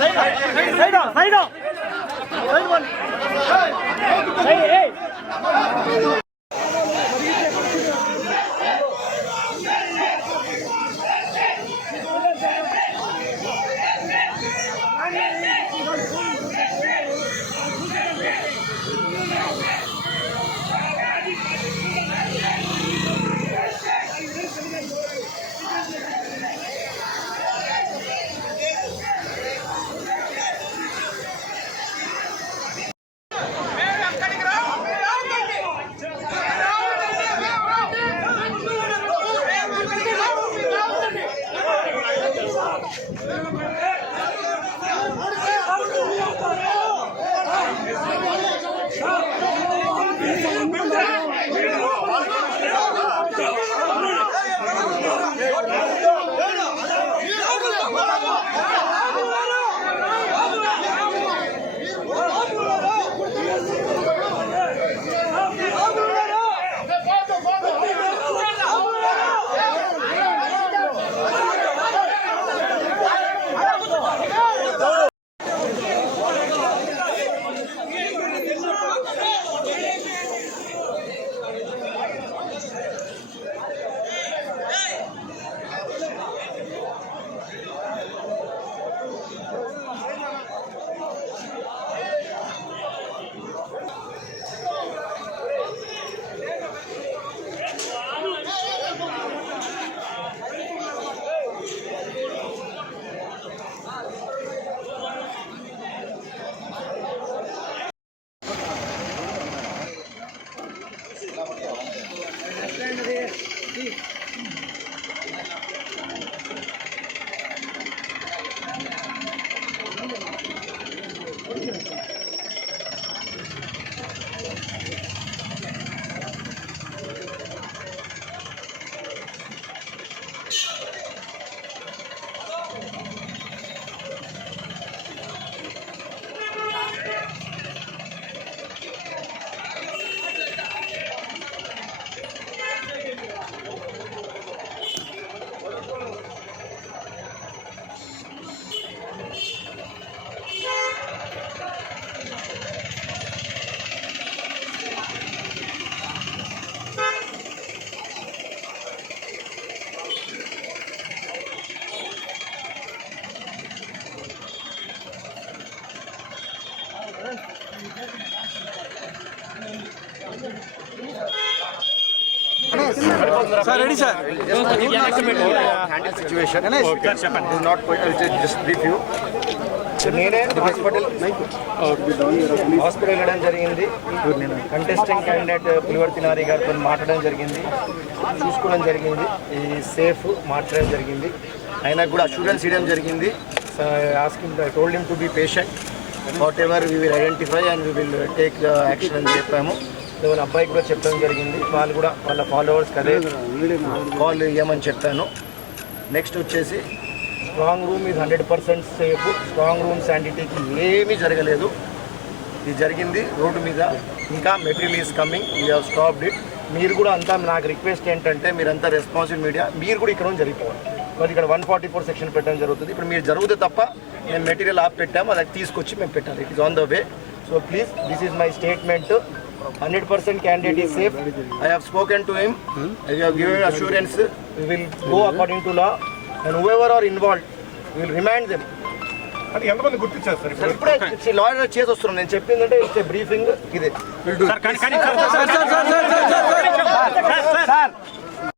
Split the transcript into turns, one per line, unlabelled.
Side side side sir. Ready sir just brief you. నేనే hospital hospital వెళ్ళడం జరిగింది. Contesting candidate Pulivarthi నారి గారితో మాట్లాడడం జరిగింది. చూసుకోవడం జరిగింది. ఈ సేఫ్ మాట్లాడడం జరిగింది. అయినా కూడా అష్యూరెన్స్ ఇవ్వడం జరిగింది. Asking told him to be patient whatever we will identify and we will take action అని చెప్పాము. వాళ్ళ అబ్బాయికి కూడా చెప్పడం జరిగింది. వాళ్ళు కూడా వాళ్ళ ఫాలోవర్స్ అదే కాల్ ఇవ్వమని చెప్పాను. నెక్స్ట్ వచ్చేసి స్ట్రాంగ్ రూమ్ ఇది hundred percent safe strong room శానిటీకి ఏమీ జరగలేదు. ఇది జరిగింది రోడ్డు మీద. ఇంకా material is coming we have stopped it మీరు కూడా అంతా నాకు రిక్వెస్ట్ ఏంటంటే మీరంతా రెస్పాన్సిబుల్ మీడియా మీరు కూడా ఇక్కడ జరిగిపోవాలి. మరి ఇక్కడ వన్ ఫార్టీ ఫోర్ సెక్షన్ పెట్టడం జరుగుతుంది. ఇప్పుడు మీరు జరుగుతే తప్ప మేము మెటీరియల్ ఆప్ పెట్టాము. అది తీసుకొచ్చి మేము పెట్టాలి. It is on the way so please this is my statement hundred percent candidate is safe I have spoken to him I have given assurance will go according to law and whoever are involved will remind them
అంటే ఎంతమంది గుర్తించారు sir
sir ఇప్పుడే lawyer చేసి వస్తున్నాను నేను చెప్పిందంటే it's briefing ఇదే
sir